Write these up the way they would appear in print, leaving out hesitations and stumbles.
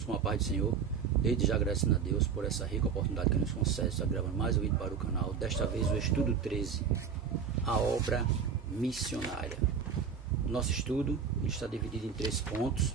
todos com a paz do Senhor. Desde já agradecendo a Deus por essa rica oportunidade que nos concede. Está gravando mais um vídeo para o canal. Desta vez o estudo 13, a obra missionária. Nosso estudo está dividido em 3 pontos.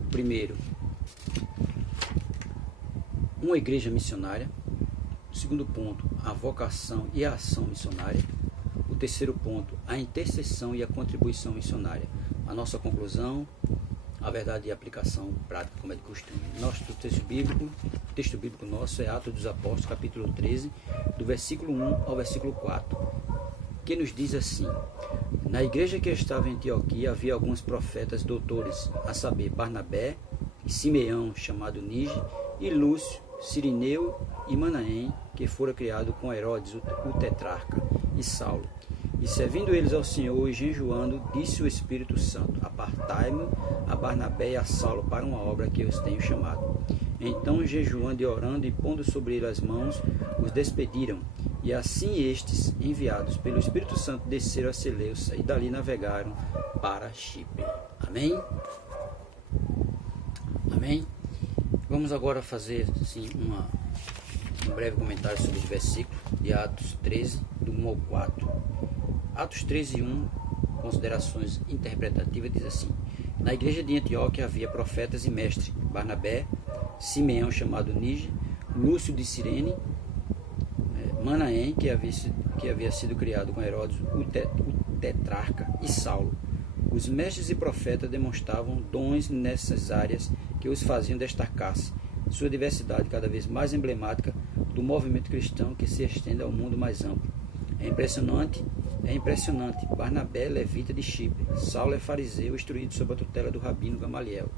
O primeiro, uma igreja missionária. O segundo ponto, a vocação e a ação missionária. O terceiro ponto, a intercessão e a contribuição missionária. A nossa conclusão, a verdade e a aplicação prática, como é de costume. Nosso texto bíblico nosso é Atos dos Apóstolos, capítulo 13, do versículo 1 ao versículo 4, que nos diz assim: na igreja que estava em Antioquia havia alguns profetas doutores, a saber, Barnabé e Simeão, chamado Níger, e Lúcio, Cirineu e Manaém, que fora criado com Herodes, o tetrarca, e Saulo. E servindo eles ao Senhor e jejuando, disse o Espírito Santo: apartai-me a Barnabé e a Saulo para uma obra que eu os tenho chamado. Então, jejuando e orando e pondo sobre eles as mãos, os despediram. E assim estes, enviados pelo Espírito Santo, desceram a Seleucia e dali navegaram para Chipre. Amém? Amém? Vamos agora fazer assim, um breve comentário sobre os versículos de Atos 13, do 1 ao 4. Atos 13, 1, considerações interpretativas, diz assim: na igreja de Antioquia havia profetas e mestres, Barnabé, Simeão, chamado Níger, Lúcio de Cirene, Manaém, que havia sido criado com Herodes, o tetrarca, e Saulo. Os mestres e profetas demonstravam dons nessas áreas que os faziam destacar-se, sua diversidade cada vez mais emblemática do movimento cristão que se estende ao mundo mais amplo. É impressionante. Barnabé, levita de Chipre. Saulo é fariseu, instruído sob a tutela do rabino Gamaliel,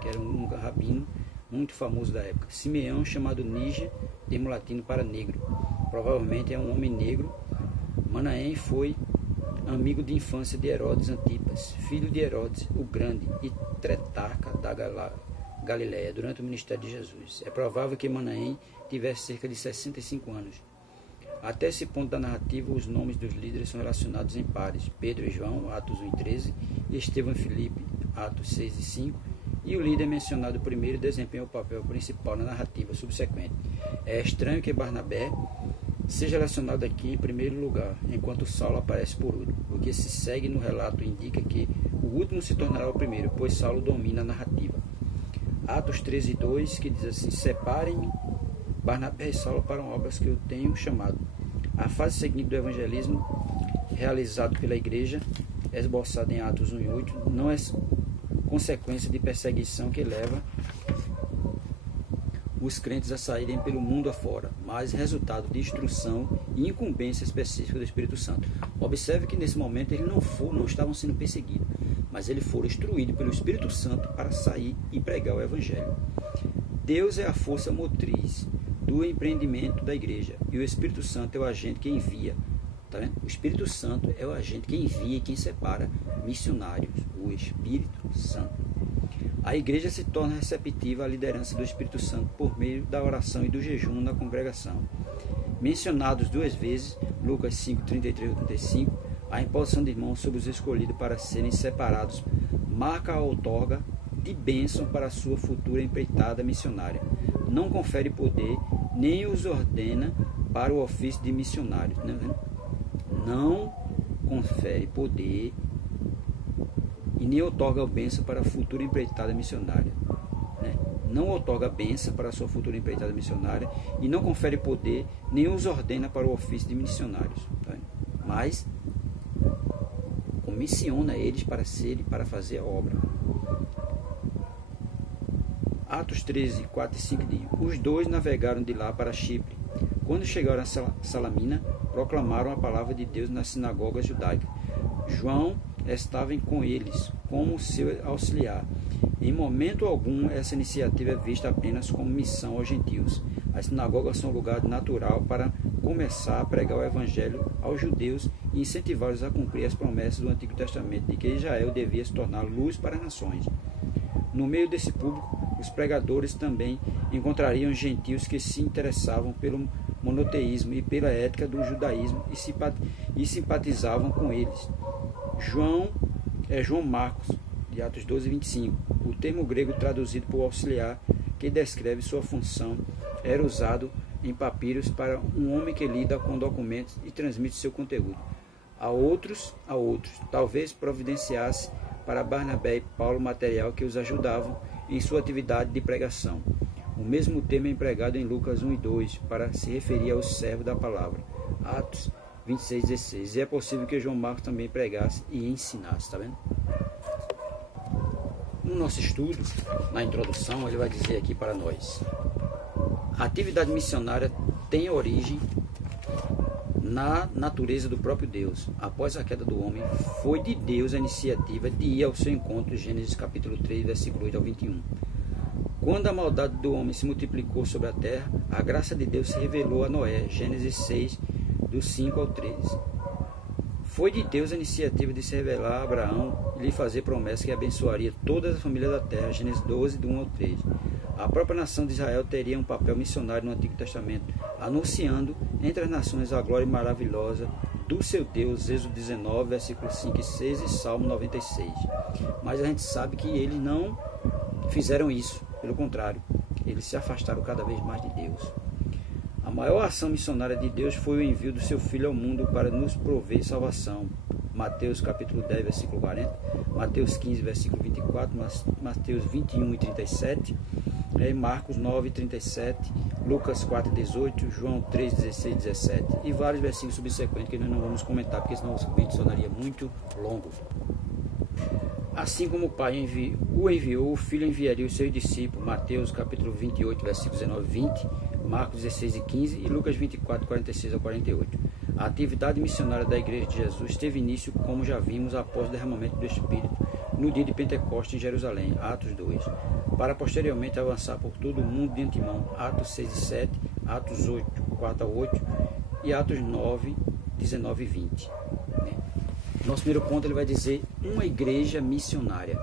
que era um rabino muito famoso da época. Simeão, chamado Níger, termo latino para negro. Provavelmente é um homem negro. Manaém foi amigo de infância de Herodes Antipas, filho de Herodes o Grande e tetrarca da Galileia durante o ministério de Jesus. É provável que Manaém tivesse cerca de 65 anos. Até esse ponto da narrativa, os nomes dos líderes são relacionados em pares: Pedro e João, Atos 1 e 13, e Estevão e Filipe, Atos 6 e 5, e o líder mencionado primeiro desempenha o papel principal na narrativa subsequente. É estranho que Barnabé seja relacionado aqui em primeiro lugar, enquanto Saulo aparece por último. O que se segue no relato indica que o último se tornará o primeiro, pois Saulo domina a narrativa. Atos 13, 2, que diz assim: separem-me Barnabé e Saulo para obras que eu tenho chamado. A fase seguinte do evangelismo realizado pela igreja, esboçada em Atos 1 e 8, não é consequência de perseguição que leva os crentes a saírem pelo mundo afora, mas resultado de instrução e incumbência específica do Espírito Santo. Observe que nesse momento eles não estavam sendo perseguidos, mas eles foram instruídos pelo Espírito Santo para sair e pregar o Evangelho. Deus é a força motriz do empreendimento da igreja, e o Espírito Santo é o agente que envia. Tá vendo? O Espírito Santo é o agente que envia e quem separa missionários. O Espírito Santo. A igreja se torna receptiva à liderança do Espírito Santo por meio da oração e do jejum na congregação. Mencionados 2 vezes, Lucas 5, 33 e 35, a imposição de mãos sobre os escolhidos para serem separados marca a outorga de bênção para a sua futura empreitada missionária. Não confere poder, nem os ordena para o ofício de missionários. Não confere poder e nem outorga bênção para a futura empreitada missionária. Não outorga bênção para a sua futura empreitada missionária e não confere poder, nem os ordena para o ofício de missionários. Mas comissiona eles para fazer a obra. Atos 13, 4 e 5 diz: os 2 navegaram de lá para Chipre. Quando chegaram a Salamina, proclamaram a palavra de Deus nas sinagogas judaicas. João estava com eles como seu auxiliar. Em momento algum, essa iniciativa é vista apenas como missão aos gentios. As sinagogas são um lugar natural para começar a pregar o evangelho aos judeus e incentivá-los a cumprir as promessas do Antigo Testamento de que Israel devia se tornar luz para as nações. No meio desse público, os pregadores também encontrariam gentios que se interessavam pelo monoteísmo e pela ética do judaísmo e simpatizavam com eles. João Marcos, de Atos 12, 25. O termo grego traduzido por auxiliar que descreve sua função era usado em papiros para um homem que lida com documentos e transmite seu conteúdo a outros, talvez providenciasse para Barnabé e Paulo material que os ajudavam em sua atividade de pregação. O mesmo termo é empregado em Lucas 1 e 2 para se referir ao servo da palavra. Atos 26:16. E é possível que João Marcos também pregasse e ensinasse, está vendo? No nosso estudo, na introdução, ele vai dizer aqui para nós: a atividade missionária tem origem na natureza do próprio Deus. Após a queda do homem, foi de Deus a iniciativa de ir ao seu encontro, Gênesis capítulo 3, versículo 8 ao 21. Quando a maldade do homem se multiplicou sobre a terra, a graça de Deus se revelou a Noé, Gênesis 6, do 5 ao 13. Foi de Deus a iniciativa de se revelar a Abraão e lhe fazer promessa que abençoaria todas as famílias da terra, Gênesis 12, do 1 ao 3. A própria nação de Israel teria um papel missionário no Antigo Testamento, anunciando entre as nações a glória maravilhosa do seu Deus, Êxodo 19, versículos 5 e 6 e Salmo 96. Mas a gente sabe que eles não fizeram isso, pelo contrário, eles se afastaram cada vez mais de Deus. A maior ação missionária de Deus foi o envio do seu Filho ao mundo para nos prover salvação. Mateus capítulo 10, versículo 40, Mateus 15, versículo 24, Mateus 21 e 37, Marcos 9, 37, Lucas 4, 18, João 3, 16 e 17 e vários versículos subsequentes que nós não vamos comentar porque senão o vídeo tornaria muito longo. Assim como o Pai o enviou, o Filho enviaria os seus discípulos. Mateus capítulo 28, versículos 19 e 20, Marcos 16 e 15 e Lucas 24, 46 a 48. A atividade missionária da Igreja de Jesus teve início, como já vimos, após o derramamento do Espírito, no dia de Pentecostes em Jerusalém, Atos 2, para posteriormente avançar por todo o mundo de antemão, Atos 6 e 7, Atos 8, 4 a 8 e Atos 9, 19 e 20. Nosso primeiro ponto, ele vai dizer uma igreja missionária.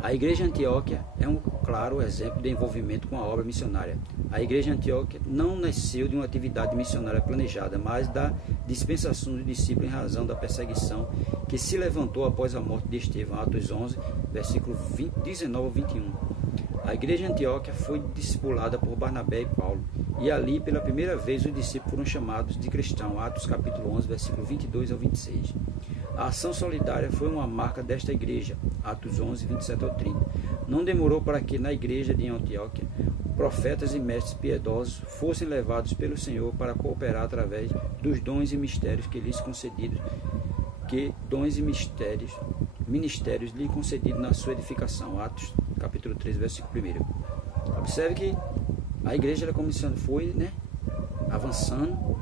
A igreja de Antioquia é um claro exemplo de envolvimento com a obra missionária. A igreja de Antioquia não nasceu de uma atividade missionária planejada, mas da dispensação dos discípulos em razão da perseguição que se levantou após a morte de Estevão, Atos 11, versículos 19 a 21. A igreja de Antioquia foi discipulada por Barnabé e Paulo, e ali pela primeira vez os discípulos foram chamados de cristãos, Atos capítulo 11, versículo 22 ao 26. A ação solidária foi uma marca desta igreja, Atos 11, 27 ao 30. Não demorou para que na igreja de Antioquia profetas e mestres piedosos fossem levados pelo Senhor para cooperar através dos dons e mistérios que lhes concedidos, ministérios lhe concedidos na sua edificação, Atos capítulo 13, versículo 1. Observe que a igreja foi avançando,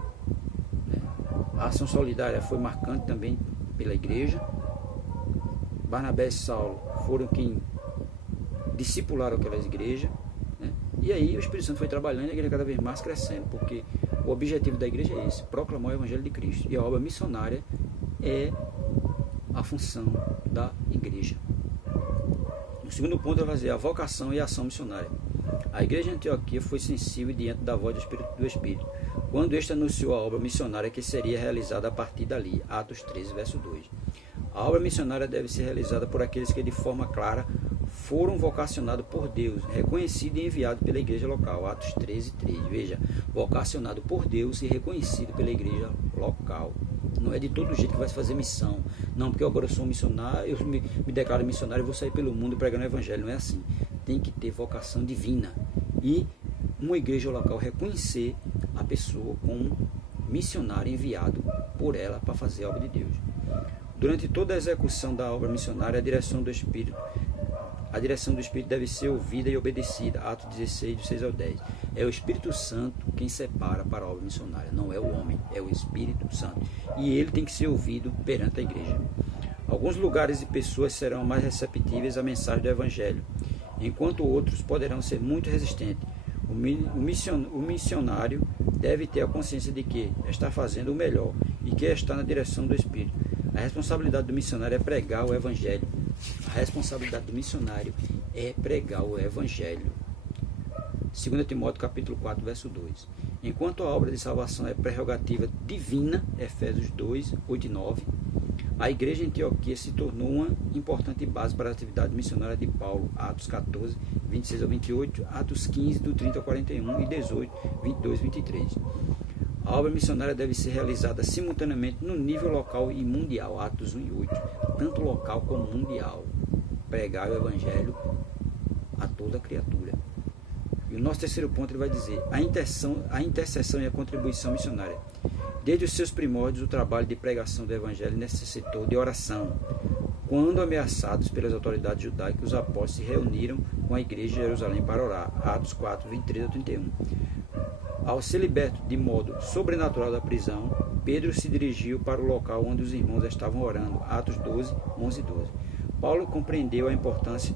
A ação solidária foi marcante também pela igreja. Barnabé e Saulo foram quem discipularam aquelas igrejas, E aí o Espírito Santo foi trabalhando e a igreja cada vez mais crescendo, porque o objetivo da igreja é esse: proclamar o Evangelho de Cristo. E a obra missionária é a função da igreja. O segundo ponto é fazer a vocação e a ação missionária. A igreja de Antioquia foi sensível diante da voz do Espírito, quando este anunciou a obra missionária que seria realizada a partir dali, Atos 13, verso 2. A obra missionária deve ser realizada por aqueles que de forma clara foram vocacionados por Deus, reconhecido e enviado pela igreja local, Atos 13, 3. Veja, vocacionado por Deus e reconhecido pela igreja local. Não é de todo jeito que vai se fazer missão. Não, porque agora eu sou missionário, eu me declaro missionário e vou sair pelo mundo pregando o evangelho. Não é assim. Tem que ter vocação divina. E uma igreja local reconhecer a pessoa como missionário enviado por ela para fazer a obra de Deus. Durante toda a execução da obra missionária, a direção do Espírito deve ser ouvida e obedecida. Atos 16, do 6 ao 10. É o Espírito Santo quem separa para a obra missionária. Não é o homem, é o Espírito Santo. E ele tem que ser ouvido perante a igreja. Alguns lugares e pessoas serão mais receptíveis à mensagem do Evangelho, enquanto outros poderão ser muito resistentes. O missionário deve ter a consciência de que está fazendo o melhor e que está na direção do Espírito. A responsabilidade do missionário é pregar o Evangelho. A responsabilidade do missionário é pregar o Evangelho. 2 Timóteo capítulo 4, verso 2. Enquanto a obra de salvação é prerrogativa divina, Efésios 2, 8 e 9, A igreja em Antioquia se tornou uma importante base para a atividade missionária de Paulo, Atos 14, 26 a 28, Atos 15, do 30 a 41 e 18, 22 a 23. A obra missionária deve ser realizada simultaneamente no nível local e mundial, Atos 1 e 8, tanto local como mundial. Pregar o evangelho a toda criatura. E o nosso terceiro ponto ele vai dizer a intercessão e a contribuição missionária. Desde os seus primórdios, o trabalho de pregação do evangelho necessitou de oração. Quando ameaçados pelas autoridades judaicas, os apóstolos se reuniram com a igreja de Jerusalém para orar. Atos 4, 23 a 31. Ao ser liberto de modo sobrenatural da prisão, Pedro se dirigiu para o local onde os irmãos estavam orando. Atos 12, 11 e 12. Paulo compreendeu a importância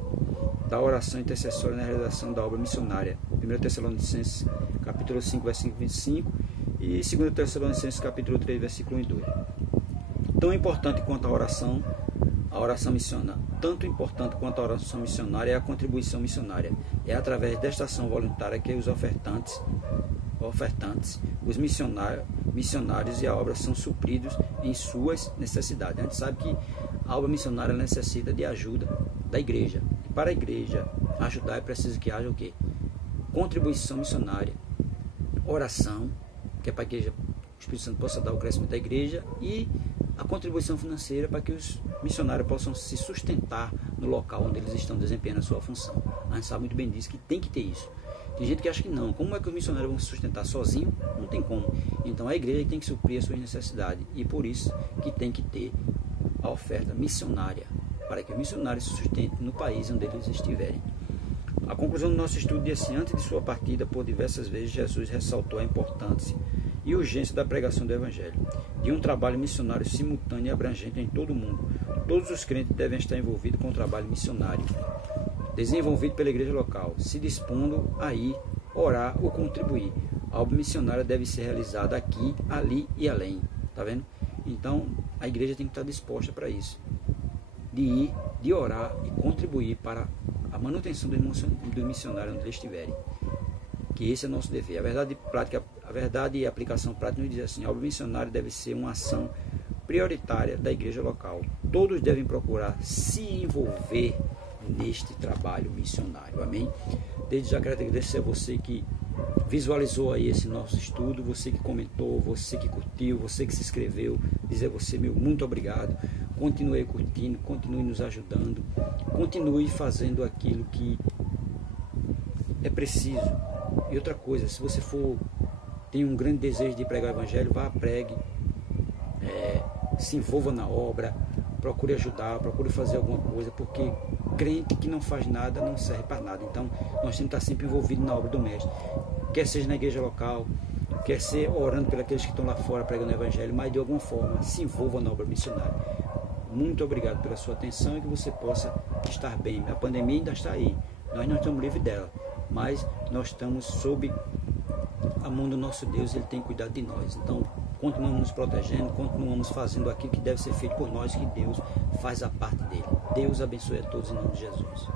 da oração intercessória na realização da obra missionária. 1 Tessalonicenses capítulo 5, versículo 25 e 2 Tessalonicenses capítulo 3, versículo 1 e 2. Tão importante quanto a oração missionária, tanto importante quanto a oração missionária é a contribuição missionária. É através desta ação voluntária que os ofertantes, os missionários e a obra são supridos em suas necessidades. A gente sabe que a obra missionária necessita de ajuda da igreja. E para a igreja ajudar é preciso que haja o quê? Contribuição missionária, oração, que é para que o Espírito Santo possa dar o crescimento da igreja, e a contribuição financeira para que os missionários possam se sustentar no local onde eles estão desempenhando a sua função. A gente sabe muito bem disso, que tem que ter isso. Tem gente que acha que não. Como é que os missionários vão se sustentar sozinhos? Não tem como. Então a igreja tem que suprir as suas necessidades, e por isso que tem que ter a oferta missionária, para que os missionários se sustentem no país onde eles estiverem. A conclusão do nosso estudo diz assim: antes de sua partida, por diversas vezes, Jesus ressaltou a importância e urgência da pregação do Evangelho, de um trabalho missionário simultâneo e abrangente em todo o mundo. Todos os crentes devem estar envolvidos com o trabalho missionário desenvolvido pela igreja local, se dispondo a ir, orar ou contribuir. A obra missionária deve ser realizada aqui, ali e além. Tá vendo? Então, a igreja tem que estar disposta para isso, de ir, de orar e contribuir para a manutenção dos missionários onde eles estiverem. Que esse é o nosso dever. A verdade e a aplicação prática nos diz assim: a obra missionária deve ser uma ação prioritária da igreja local. Todos devem procurar se envolver neste trabalho missionário. Amém? Desde já quero agradecer a você que visualizou aí esse nosso estudo, você que comentou, você que curtiu, você que se inscreveu. Dizer a você, meu muito obrigado. Continue curtindo, continue nos ajudando, continue fazendo aquilo que é preciso. E outra coisa, se você tem um grande desejo de pregar o Evangelho, vá, pregue, se envolva na obra, procure ajudar, procure fazer alguma coisa, porque crente que não faz nada não serve para nada. Então nós temos que estar sempre envolvidos na obra do Mestre, quer seja na igreja local, quer ser orando pelos que estão lá fora pregando o Evangelho, mas de alguma forma se envolva na obra missionária. Muito obrigado pela sua atenção e que você possa estar bem. A pandemia ainda está aí, nós não estamos livres dela, mas nós estamos sob a mão do nosso Deus, Ele tem cuidado de nós. Então continuamos nos protegendo, continuamos fazendo aquilo que deve ser feito por nós, que Deus faz a parte dele. Deus abençoe a todos em nome de Jesus.